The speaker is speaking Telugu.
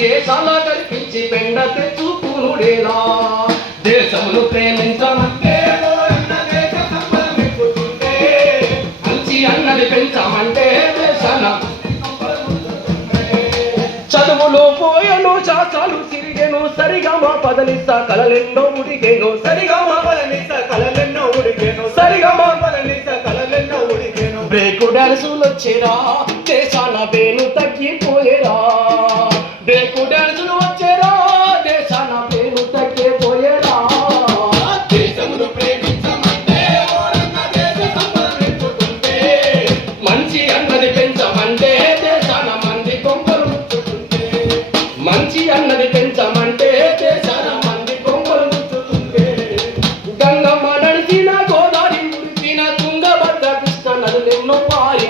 దేశాల కల్పించి పెండ తెచ్చుకునుడేలా దేశమును ప్రేమించమంటే దేశ సంబరమిప్పుతుంటే మంచి అన్నది పెంచమంటే దేశాన చదువులో పోయను శాస్త్రాలు తిరిగెను సరిగా మా పదనిస్తా కలలెన్నో ఉడిగేను సరిగా మా పదనిస్తా కలలెన్నో ఉడిగేను సరిగా మా పదనిస్తా కలలెన్నో ఉడిగేను బ్రేకు డాన్సులు వచ్చేరా దేశాల వేలు తగ్గిపోయేరా బ్రేకు డాన్సులు వచ్చేరా దేశాల వేలు తగ్గిపోయేరా దేశమును ప్రేమించమంటే దేశ సంబరమిప్పుతుంటే మంచి అన్నది పెంచమంటే దేశాల మంది కొంపలు మంచి అన్నది పెంచమంటే